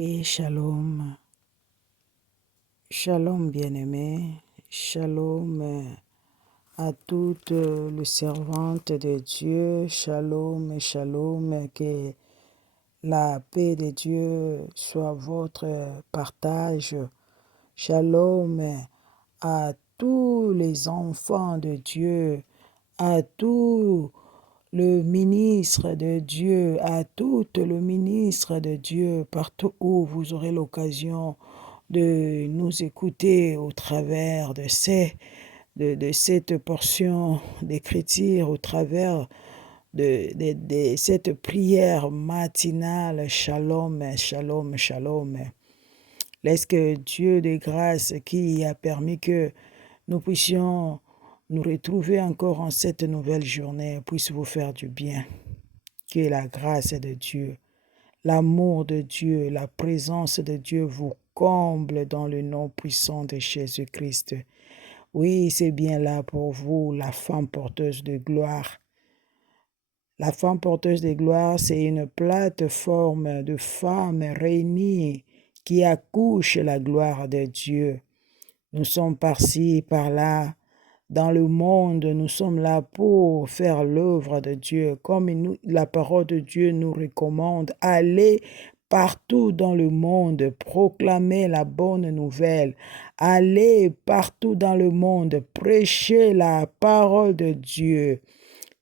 Et shalom, shalom bien-aimés, shalom à toutes les servantes de Dieu, shalom, shalom, que la paix de Dieu soit votre partage, shalom à tous les enfants de Dieu, à tous le ministre de Dieu, à tout le ministre de Dieu, partout où vous aurez l'occasion de nous écouter au travers de cette portion d'écriture, au travers de cette prière matinale. Shalom, shalom, shalom. Laisse que Dieu de grâce qui a permis que nous puissions nous retrouver encore en cette nouvelle journée puisse vous faire du bien. Que la grâce de Dieu, l'amour de Dieu, la présence de Dieu vous comble dans le nom puissant de Jésus-Christ. Oui, c'est bien là pour vous, la femme porteuse de gloire. La femme porteuse de gloire, c'est une plateforme de femmes réunies qui accouchent la gloire de Dieu. Nous sommes par-ci, par-là, dans le monde, nous sommes là pour faire l'œuvre de Dieu. Comme la parole de Dieu nous recommande, allez partout dans le monde, proclamer la bonne nouvelle. Allez partout dans le monde, prêcher la parole de Dieu.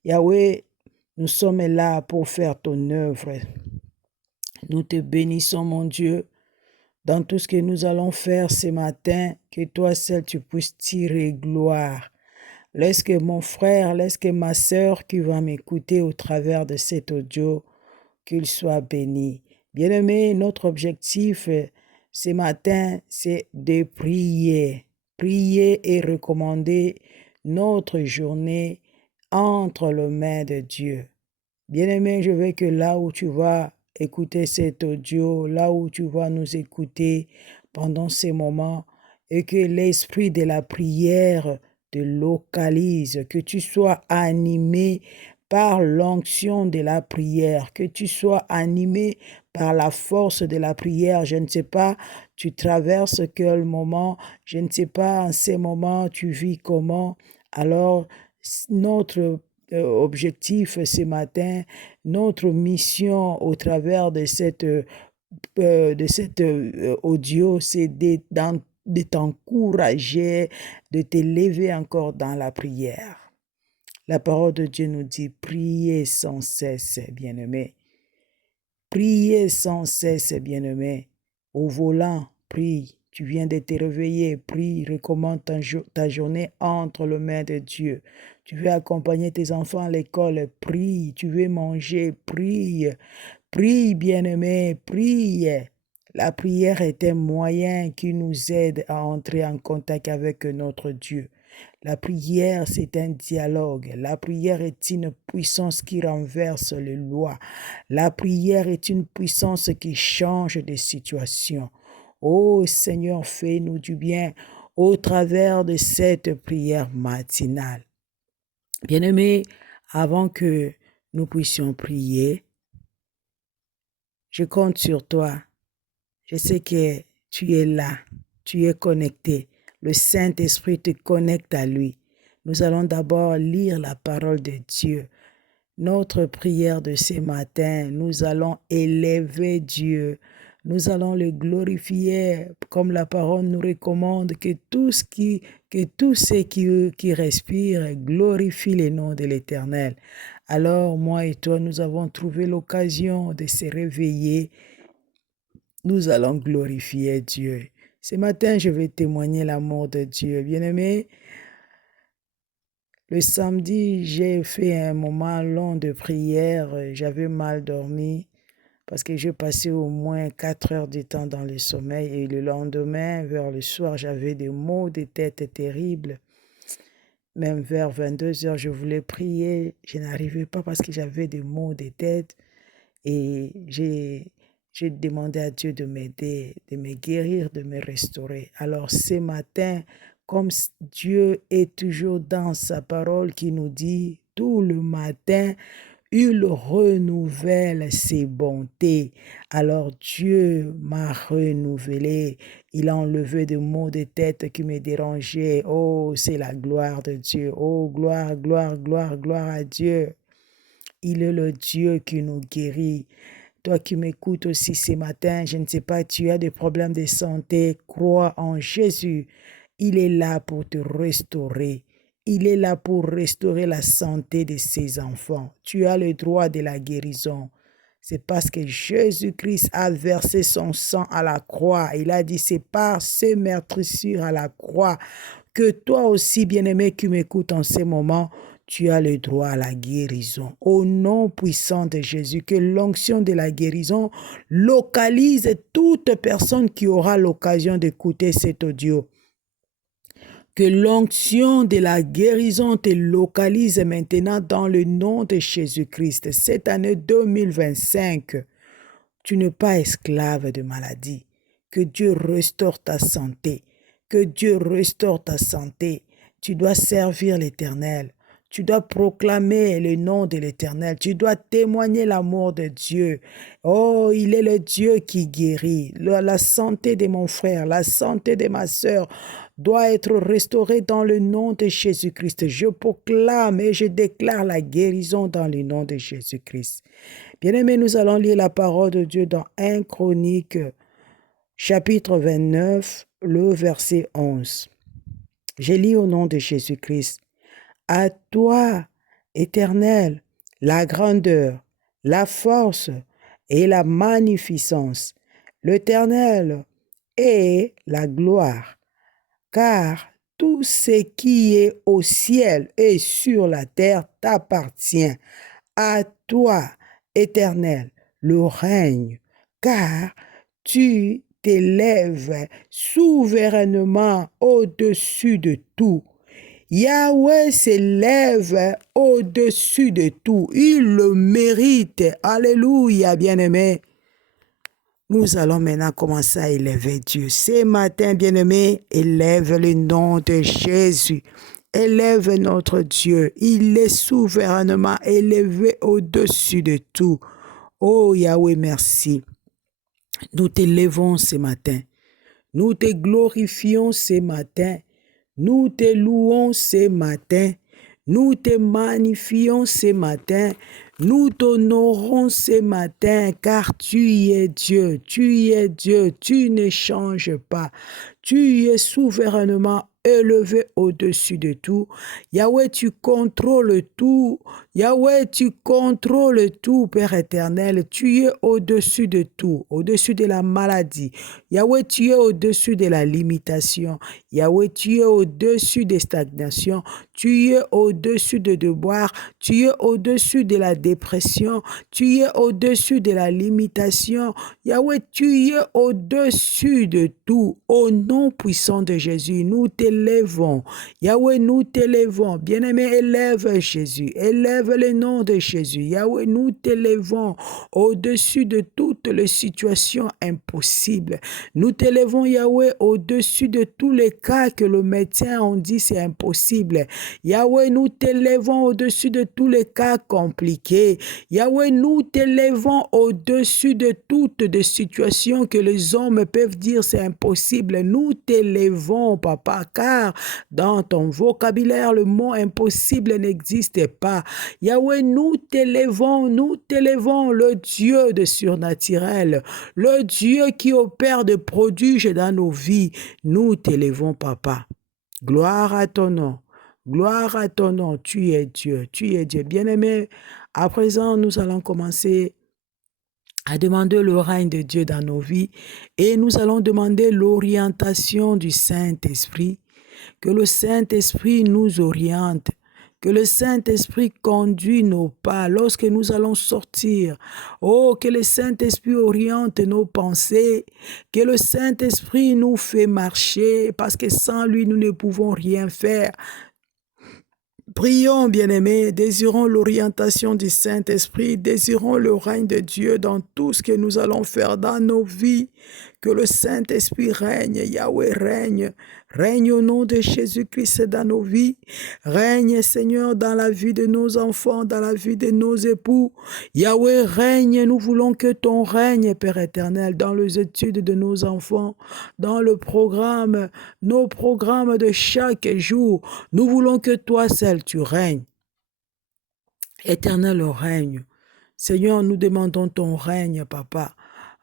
Yahweh, nous sommes là pour faire ton œuvre. Nous te bénissons, mon Dieu, dans tout ce que nous allons faire ce matin, que toi seul tu puisses tirer gloire. Laisse que mon frère, laisse que ma sœur qui va m'écouter au travers de cet audio, qu'il soit béni. Bien-aimé, notre objectif ce matin, c'est de prier. Prier et recommander notre journée entre les mains de Dieu. Bien-aimé, je veux que là où tu vas écouter cet audio, là où tu vas nous écouter pendant ces moments, et que l'esprit de la prière te localise, que tu sois animé par l'onction de la prière, que tu sois animé par la force de la prière. Je ne sais pas, tu traverses quel moment, je ne sais pas en ces moments tu vis comment. Alors, notre objectif ce matin, notre mission au travers de cette audio, c'est de t'encourager, de te lever encore dans la prière. La parole de Dieu nous dit, priez sans cesse, bien-aimés. Priez sans cesse, bien-aimés. Au volant, prie. Tu viens de te réveiller, prie, recommande ta journée entre les mains de Dieu. Tu veux accompagner tes enfants à l'école, prie. Tu veux manger, prie. Prie, bien-aimé, prie. La prière est un moyen qui nous aide à entrer en contact avec notre Dieu. La prière, c'est un dialogue. La prière est une puissance qui renverse les lois. La prière est une puissance qui change de situation. Oh Seigneur, fais-nous du bien au travers de cette prière matinale. Bien-aimés, avant que nous puissions prier, je compte sur toi. Je sais que tu es là, tu es connecté. Le Saint-Esprit te connecte à lui. Nous allons d'abord lire la parole de Dieu. Notre prière de ce matin, nous allons élever Dieu. Nous allons le glorifier comme la parole nous recommande que tous ceux qui respirent glorifient le nom de l'Éternel. Alors, moi et toi, nous avons trouvé l'occasion de se réveiller. Nous allons glorifier Dieu. Ce matin, je vais témoigner l'amour de Dieu. Bien-aimé, le samedi, j'ai fait un moment long de prière. J'avais mal dormi parce que j'ai passé au moins 4 heures de temps dans le sommeil. Et le lendemain, vers le soir, j'avais des maux de tête terribles. Même vers 22 heures, je voulais prier. Je n'arrivais pas parce que j'avais des maux de tête. Et j'ai demandé à Dieu de m'aider, de me guérir, de me restaurer. Alors ce matin, comme Dieu est toujours dans sa parole qui nous dit tout le matin, Il renouvelle ses bontés. Alors Dieu m'a renouvelé. Il a enlevé des maux de tête qui me dérangeaient. Oh, c'est la gloire de Dieu. Oh, gloire, gloire, gloire, gloire à Dieu. Il est le Dieu qui nous guérit. Toi qui m'écoutes aussi ce matin, je ne sais pas, tu as des problèmes de santé, crois en Jésus. Il est là pour te restaurer. Il est là pour restaurer la santé de ses enfants. Tu as le droit de la guérison. C'est parce que Jésus-Christ a versé son sang à la croix. Il a dit, c'est par ces meurtrissures à la croix que toi aussi, bien-aimé qui m'écoutes en ce moment, tu as le droit à la guérison. Au nom puissant de Jésus, que l'onction de la guérison localise toute personne qui aura l'occasion d'écouter cet audio. Que l'onction de la guérison te localise maintenant dans le nom de Jésus-Christ. Cette année 2025, tu n'es pas esclave de maladie. Que Dieu restaure ta santé. Que Dieu restaure ta santé. Tu dois servir l'Éternel. Tu dois proclamer le nom de l'Éternel. Tu dois témoigner l'amour de Dieu. Oh, il est le Dieu qui guérit. La santé de mon frère, la santé de ma sœur doit être restaurée dans le nom de Jésus-Christ. Je proclame et je déclare la guérison dans le nom de Jésus-Christ. Bien-aimés, nous allons lire la parole de Dieu dans 1 Chronique, chapitre 29, le verset 11. Je lis au nom de Jésus-Christ. À toi, Éternel, la grandeur, la force et la magnificence. L'Éternel est la gloire, car tout ce qui est au ciel et sur la terre t'appartient. À toi, Éternel, le règne, car tu t'élèves souverainement au-dessus de tout. Yahweh s'élève au-dessus de tout. Il le mérite. Alléluia, bien-aimé. Nous allons maintenant commencer à élever Dieu. Ce matin, bien-aimé, élève le nom de Jésus. Élève notre Dieu. Il est souverainement élevé au-dessus de tout. Oh Yahweh, merci. Nous t'élevons ce matin. Nous te glorifions ce matin. Nous te louons ce matin. Nous te magnifions ce matin. Nous t'honorons ce matin car tu es Dieu. Tu es Dieu. Tu ne changes pas. Tu es souverainement élevé au-dessus de tout. Yahweh, tu contrôles tout. Yahweh, tu contrôles tout, Père éternel. Tu es au-dessus de tout, au-dessus de la maladie. Yahweh, tu es au-dessus de la limitation. Yahweh, tu es au-dessus des stagnations. Tu es au-dessus de devoirs. Tu es au-dessus de la dépression. Tu es au-dessus de la limitation. Yahweh, tu es au-dessus de tout. Au nom puissant de Jésus, nous t'élèvons. Yahweh, nous t'élèvons. Bien-aimé, élève Jésus. Élève le nom de Jésus. Yahweh, nous t'élèvons au-dessus de toutes les situations impossibles. Nous t'élèvons, Yahweh, au-dessus de tous les cas que le médecin a dit c'est impossible. Yahweh, nous t'élèvons au-dessus de tous les cas compliqués. Yahweh, nous t'élèvons au-dessus de toutes les situations que les hommes peuvent dire c'est impossible. Nous t'élèvons, Papa, car dans ton vocabulaire, le mot impossible n'existe pas. Yahweh, nous t'élèvons, le Dieu de surnaturel, le Dieu qui opère des prodiges dans nos vies. Nous t'élèvons, Papa. Gloire à ton nom. Gloire à ton nom. Tu es Dieu. Tu es Dieu. Bien-aimé, à présent, nous allons commencer à demander le règne de Dieu dans nos vies et nous allons demander l'orientation du Saint-Esprit. Que le Saint-Esprit nous oriente. Que le Saint-Esprit conduit nos pas lorsque nous allons sortir. Oh, que le Saint-Esprit oriente nos pensées. Que le Saint-Esprit nous fait marcher parce que sans lui, nous ne pouvons rien faire. Prions, bien-aimés, désirons l'orientation du Saint-Esprit, désirons le règne de Dieu dans tout ce que nous allons faire dans nos vies. Que le Saint-Esprit règne, Yahweh règne. Règne au nom de Jésus-Christ dans nos vies. Règne, Seigneur, dans la vie de nos enfants, dans la vie de nos époux. Yahweh règne, nous voulons que ton règne, Père éternel, dans les études de nos enfants, dans le programme, nos programmes de chaque jour. Nous voulons que toi seul, tu règnes. Éternel règne. Seigneur, nous demandons ton règne, Papa.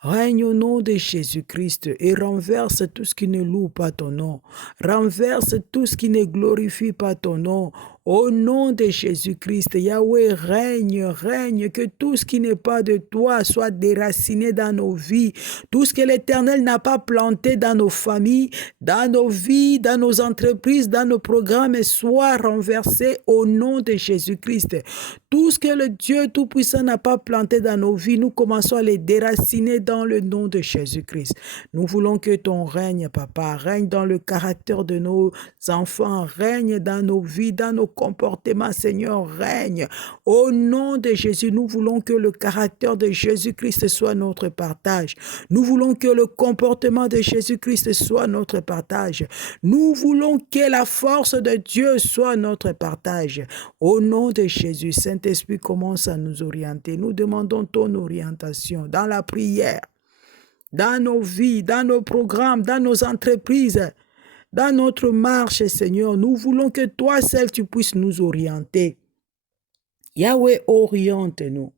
Règne au nom de Jésus-Christ et renverse tout ce qui ne loue pas ton nom. Renverse tout ce qui ne glorifie pas ton nom. Au nom de Jésus-Christ, Yahweh règne, règne, que tout ce qui n'est pas de toi soit déraciné dans nos vies. Tout ce que l'Éternel n'a pas planté dans nos familles, dans nos vies, dans nos entreprises, dans nos programmes, soit renversé au nom de Jésus-Christ. Tout ce que le Dieu Tout-Puissant n'a pas planté dans nos vies, nous commençons à les déraciner dans le nom de Jésus-Christ. Nous voulons que ton règne, Papa, règne dans le caractère de nos enfants, règne dans nos vies, dans nos comportements, Seigneur, règne. Au nom de Jésus, nous voulons que le caractère de Jésus-Christ soit notre partage. Nous voulons que le comportement de Jésus-Christ soit notre partage. Nous voulons que la force de Dieu soit notre partage. Au nom de Jésus, Saint-Esprit commence à nous orienter. Nous demandons ton orientation dans la prière, dans nos vies, dans nos programmes, dans nos entreprises, dans notre marche, Seigneur. Nous voulons que toi seul, tu puisses nous orienter. Yahweh, oriente-nous.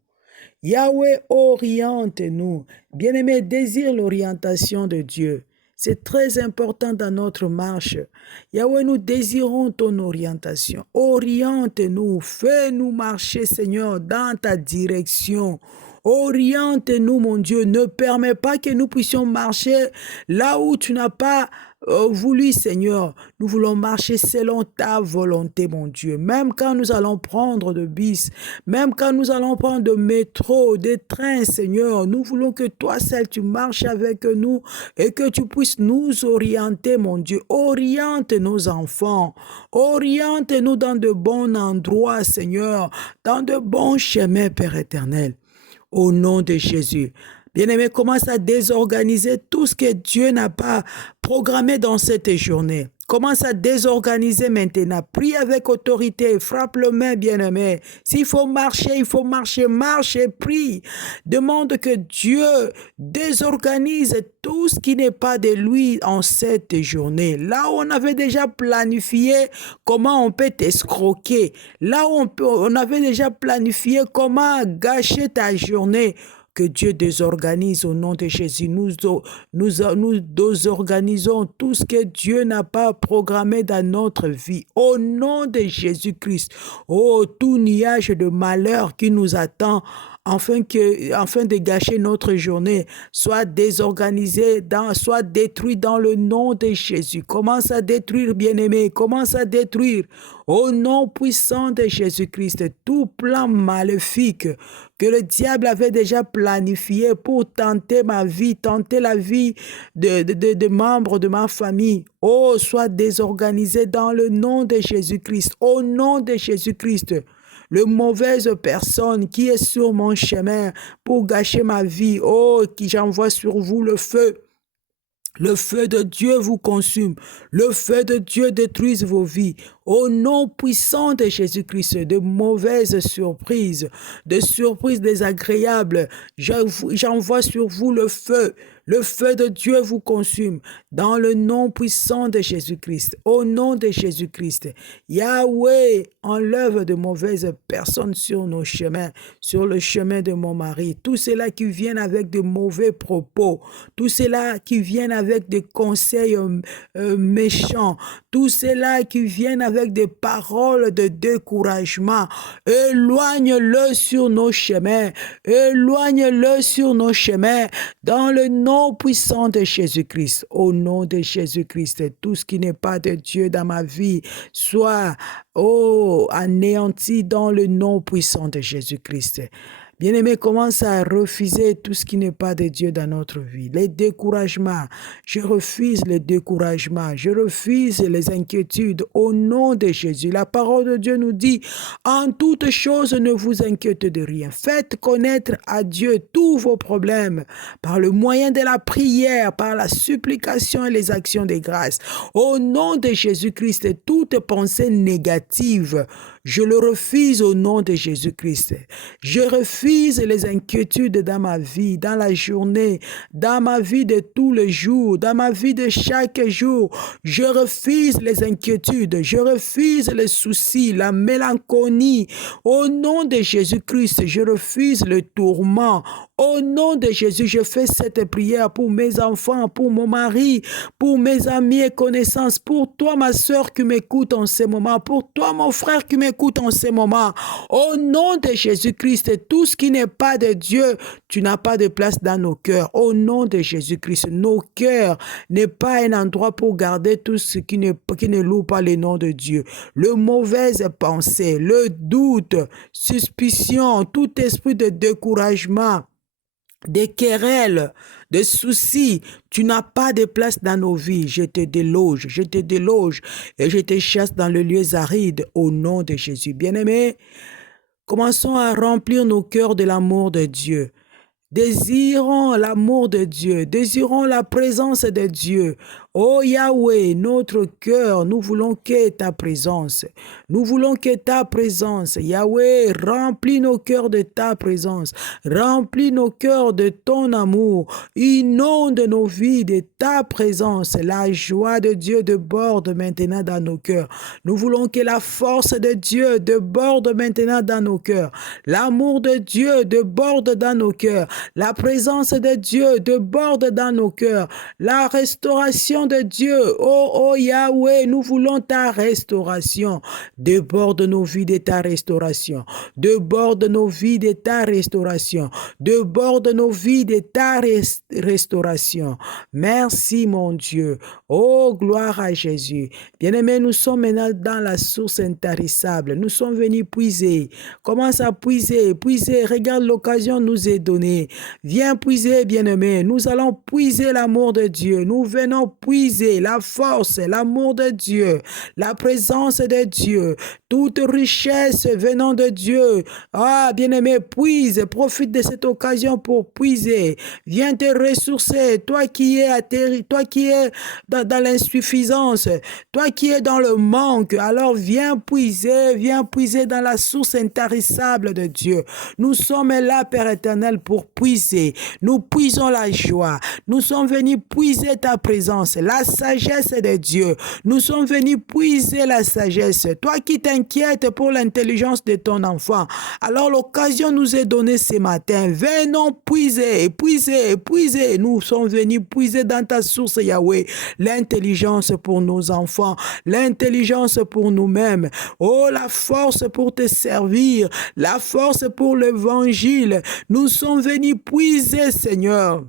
Yahweh, oriente-nous. Bien-aimé, désire l'orientation de Dieu. C'est très important dans notre marche. Yahweh, nous désirons ton orientation. Oriente-nous, fais-nous marcher, Seigneur, dans ta direction. Oriente-nous, mon Dieu. Ne permets pas que nous puissions marcher là où tu n'as pas voulu, Seigneur. Nous voulons marcher selon ta volonté, mon Dieu. Même quand nous allons prendre de bus, même quand nous allons prendre de métro, des trains, Seigneur, nous voulons que toi seul, tu marches avec nous et que tu puisses nous orienter, mon Dieu. Oriente nos enfants. Oriente-nous dans de bons endroits, Seigneur, dans de bons chemins, Père éternel. Au nom de Jésus. Bien-aimé, commence à désorganiser tout ce que Dieu n'a pas programmé dans cette journée. Commence à désorganiser maintenant. Prie avec autorité. Frappe le main, bien-aimé. S'il faut marcher, marche et prie. Demande que Dieu désorganise tout ce qui n'est pas de lui en cette journée. Là où on avait déjà planifié comment on peut t'escroquer. Là où on avait déjà planifié comment gâcher ta journée. Que Dieu désorganise au nom de Jésus. Nous désorganisons tout ce que Dieu n'a pas programmé dans notre vie. Au nom de Jésus-Christ. Oh, tout nuage de malheur qui nous attend, afin de gâcher notre journée, soit désorganisé, soit détruit dans le nom de Jésus. Commence à détruire, bien-aimé, commence à détruire au nom puissant de Jésus-Christ tout plan maléfique que le diable avait déjà planifié pour tenter ma vie, tenter la vie de membres de ma famille. Oh, soit désorganisé dans le nom de Jésus-Christ, au nom de Jésus-Christ. Le mauvaise personne qui est sur mon chemin pour gâcher ma vie, oh, qui j'envoie sur vous le feu. Le feu de Dieu vous consume. Le feu de Dieu détruise vos vies. Au nom puissant de Jésus-Christ, de mauvaises surprises, de surprises désagréables, j'envoie sur vous le feu. Le feu de Dieu vous consume dans le nom puissant de Jésus-Christ. Au nom de Jésus-Christ, Yahweh, enlève de mauvaises personnes sur nos chemins, sur le chemin de mon mari. Tous ceux-là qui viennent avec de mauvais propos, tous ceux-là qui viennent avec des conseils méchants, tous ceux-là qui viennent avec des paroles de découragement, éloigne-le sur nos chemins, éloigne-le sur nos chemins, dans le nom puissant de Jésus-Christ. Au nom de Jésus-Christ, tout ce qui n'est pas de Dieu dans ma vie soit anéanti dans le nom puissant de Jésus-Christ. Bien-aimé, commence à refuser tout ce qui n'est pas de Dieu dans notre vie. Les découragements, je refuse les découragements, je refuse les inquiétudes au nom de Jésus. La parole de Dieu nous dit, en toute chose, ne vous inquiétez de rien. Faites connaître à Dieu tous vos problèmes par le moyen de la prière, par la supplication et les actions de grâce. Au nom de Jésus-Christ, toute pensée négative, je le refuse au nom de Jésus-Christ. Je refuse les inquiétudes dans ma vie, dans la journée, dans ma vie de tous les jours, dans ma vie de chaque jour. Je refuse les inquiétudes, je refuse les soucis, la mélancolie. Au nom de Jésus-Christ, je refuse le tourment. Au nom de Jésus, je fais cette prière pour mes enfants, pour mon mari, pour mes amis et connaissances, pour toi, ma soeur qui m'écoute en ce moment, pour toi, mon frère qui m'écoute en ce moment. Au nom de Jésus-Christ, tout ce qui n'est pas de Dieu, tu n'as pas de place dans nos cœurs. Au nom de Jésus-Christ, nos cœurs n'est pas un endroit pour garder tout ce qui ne loue pas le nom de Dieu. Le mauvaise pensée, le doute, suspicion, tout esprit de découragement, des querelles, des soucis, tu n'as pas de place dans nos vies. Je te déloge et je te chasse dans le lieu aride au nom de Jésus. Bien-aimés, commençons à remplir nos cœurs de l'amour de Dieu. Désirons l'amour de Dieu, désirons la présence de Dieu. Oh Yahweh, notre cœur, nous voulons que ta présence. Nous voulons que ta présence, Yahweh, remplis nos cœurs de ta présence. Remplis nos cœurs de ton amour. Inonde nos vies de ta présence. La joie de Dieu déborde maintenant dans nos cœurs. Nous voulons que la force de Dieu déborde maintenant dans nos cœurs. L'amour de Dieu déborde dans nos cœurs. La présence de Dieu déborde dans nos cœurs. La restauration de Dieu, oh Yahweh, nous voulons ta restauration. Déborde nos vies de ta restauration. Déborde nos vies de ta restauration. Déborde nos vies de ta restauration. Merci mon Dieu. Oh, gloire à Jésus. Bien-aimés, nous sommes maintenant dans la source intarissable. Nous sommes venus puiser. Commence à puiser, puiser. Regarde, l'occasion nous est donnée. Viens puiser, bien-aimés. Nous allons puiser l'amour de Dieu. Nous venons puiser la force, l'amour de Dieu, la présence de Dieu, toute richesse venant de Dieu. Ah, bien-aimé, puise, profite de cette occasion pour puiser. Viens te ressourcer, toi qui es atterri, toi qui es dans l'insuffisance, toi qui es dans le manque. Alors viens puiser dans la source intarissable de Dieu. Nous sommes là, Père éternel, pour puiser. Nous puisons la joie. Nous sommes venus puiser ta présence, la sagesse de Dieu. Nous sommes venus puiser la sagesse. Toi qui t'inquiètes pour l'intelligence de ton enfant, alors l'occasion nous est donnée ce matin. Venons puiser, puiser, puiser. Nous sommes venus puiser dans ta source, Yahweh, l'intelligence pour nos enfants, l'intelligence pour nous-mêmes. Oh, la force pour te servir, la force pour l'évangile. Nous sommes venus puiser, Seigneur.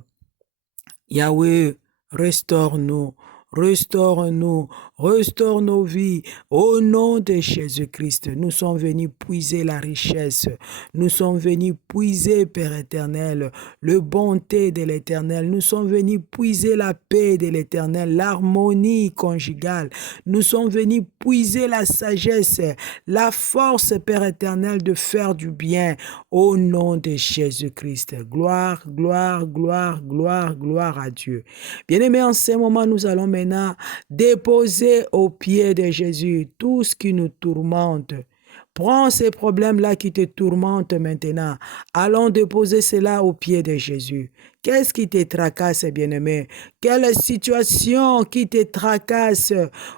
Yahweh, restaure-nous, restaure-nous, restaure nos vies. Au nom de Jésus-Christ, nous sommes venus puiser la richesse. Nous sommes venus puiser, Père éternel, la bonté de l'éternel. Nous sommes venus puiser la paix de l'éternel, l'harmonie conjugale. Nous sommes venus puiser la sagesse, la force, Père éternel, de faire du bien. Au nom de Jésus-Christ. Gloire, gloire, gloire, gloire, gloire à Dieu. Bien-aimés, en ce moment, nous allons maintenant déposer aux pieds de Jésus tout ce qui nous tourmente. Prends ces problèmes-là qui te tourmentent maintenant. Allons déposer cela aux pieds de Jésus. Qu'est-ce qui te tracasse, bien-aimé? Quelle situation qui te tracasse?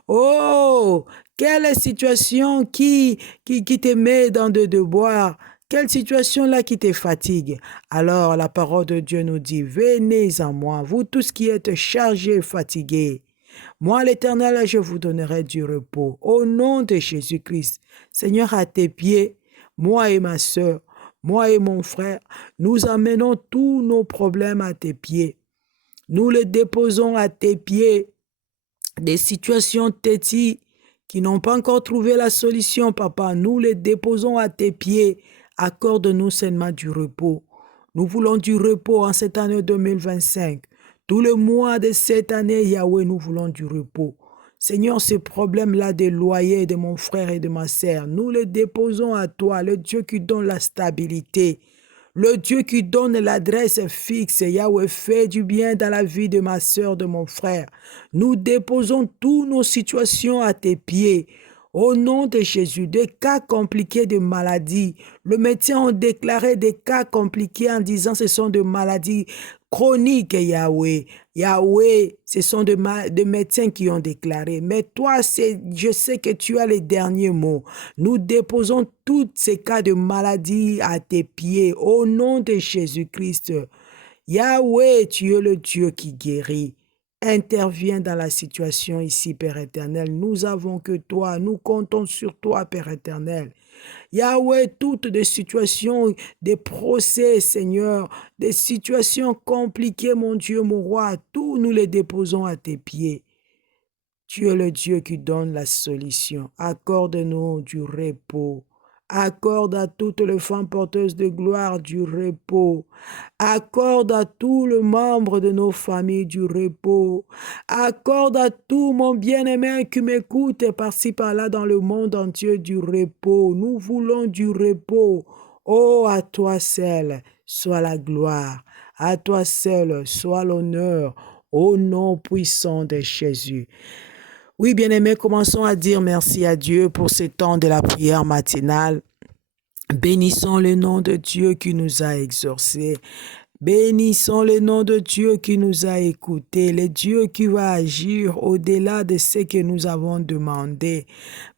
Oh, quelle situation qui te met dans de devoirs? Quelle situation là qui te fatigue? Alors la parole de Dieu nous dit, venez à moi, vous tous qui êtes chargés, fatigués. Moi, l'Éternel, je vous donnerai du repos. Au nom de Jésus-Christ, Seigneur, à tes pieds, moi et ma sœur, moi et mon frère, nous amenons tous nos problèmes à tes pieds. Nous les déposons à tes pieds. Des situations têtues qui n'ont pas encore trouvé la solution, papa, nous les déposons à tes pieds. Accorde-nous seulement du repos. Nous voulons du repos en cette année 2025. Tout le mois de cette année, Yahweh, nous voulons du repos. Seigneur, ce problème-là de loyer de mon frère et de ma sœur, nous le déposons à toi, le Dieu qui donne la stabilité. Le Dieu qui donne l'adresse fixe, Yahweh, fait du bien dans la vie de ma sœur, de mon frère. Nous déposons toutes nos situations à tes pieds. Au nom de Jésus, des cas compliqués de maladies. Le médecin a déclaré des cas compliqués en disant ce sont des maladies chroniques, Yahweh. Yahweh, ce sont des médecins qui ont déclaré. Mais toi, je sais que tu as les derniers mots. Nous déposons tous ces cas de maladie à tes pieds. Au nom de Jésus-Christ. Yahweh, tu es le Dieu qui guérit. Interviens dans la situation ici, Père éternel. Nous avons que toi. Nous comptons sur toi, Père éternel. Yahweh, toutes des situations, des procès, Seigneur, des situations compliquées, mon Dieu, mon roi, tout nous les déposons à tes pieds. Tu es le Dieu qui donne la solution. Accorde-nous du repos. Accorde à toutes les femmes porteuses de gloire du repos. Accorde à tous les membres de nos familles du repos. Accorde à tout mon bien-aimé qui m'écoute par-ci par-là dans le monde entier du repos. Nous voulons du repos. Oh, à toi seul soit la gloire. À toi seul soit l'honneur. Au nom puissant de Jésus. Oui, bien-aimés, commençons à dire merci à Dieu pour ce temps de la prière matinale. Bénissons le nom de Dieu qui nous a exaucés. Bénissons le nom de Dieu qui nous a écoutés, le Dieu qui va agir au-delà de ce que nous avons demandé.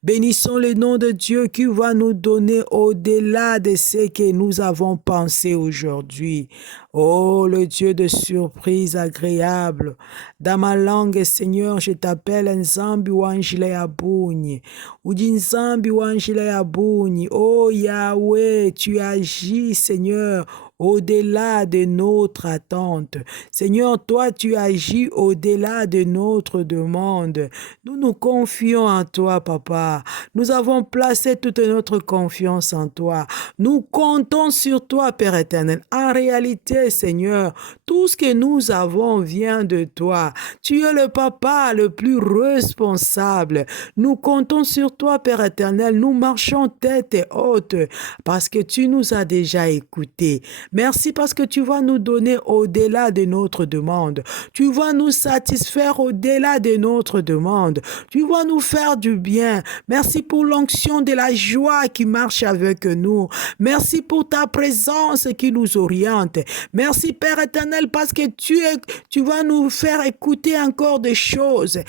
Bénissons le nom de Dieu qui va nous donner au-delà de ce que nous avons pensé aujourd'hui. Oh, le Dieu de surprise agréable. Dans ma langue, Seigneur, je t'appelle Nzambi Wanjile Abuni. Udi Nzambi Wanjile Abuni. Oh, Yahweh, tu agis, Seigneur, au-delà de notre attente. Seigneur, toi, tu agis au-delà de notre demande. Nous nous confions en toi, Papa. Nous avons placé toute notre confiance en toi. Nous comptons sur toi, Père éternel. En réalité, Seigneur, tout ce que nous avons vient de toi. Tu es le Papa le plus responsable. Nous comptons sur toi, Père éternel. Nous marchons tête haute parce que tu nous as déjà écoutés. Merci parce que tu vas nous donner au-delà de notre demande. Tu vas nous satisfaire au-delà de notre demande. Tu vas nous faire du bien. Merci pour l'onction de la joie qui marche avec nous. Merci pour ta présence qui nous oriente. Merci Père éternel parce que tu vas nous faire écouter encore des choses.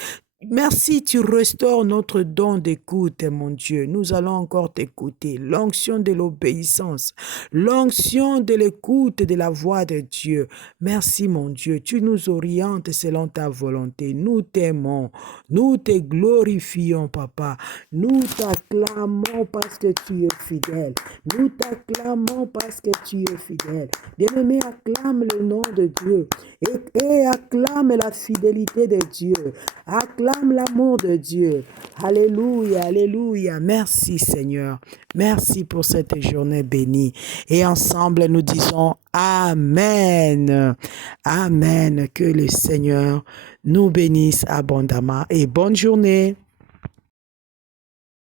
Merci, tu restaures notre don d'écoute, mon Dieu. Nous allons encore t'écouter. L'onction de l'obéissance, l'onction de l'écoute de la voix de Dieu. Merci, mon Dieu. Tu nous orientes selon ta volonté. Nous t'aimons. Nous te glorifions, Papa. Nous t'acclamons parce que tu es fidèle. Nous t'acclamons parce que tu es fidèle. Bien-aimé, acclame le nom de Dieu et acclame la fidélité de Dieu. Acclame l'amour de Dieu. Alléluia, alléluia. Merci Seigneur. Merci pour cette journée bénie. Et ensemble, nous disons Amen. Amen. Que le Seigneur nous bénisse abondamment et bonne journée.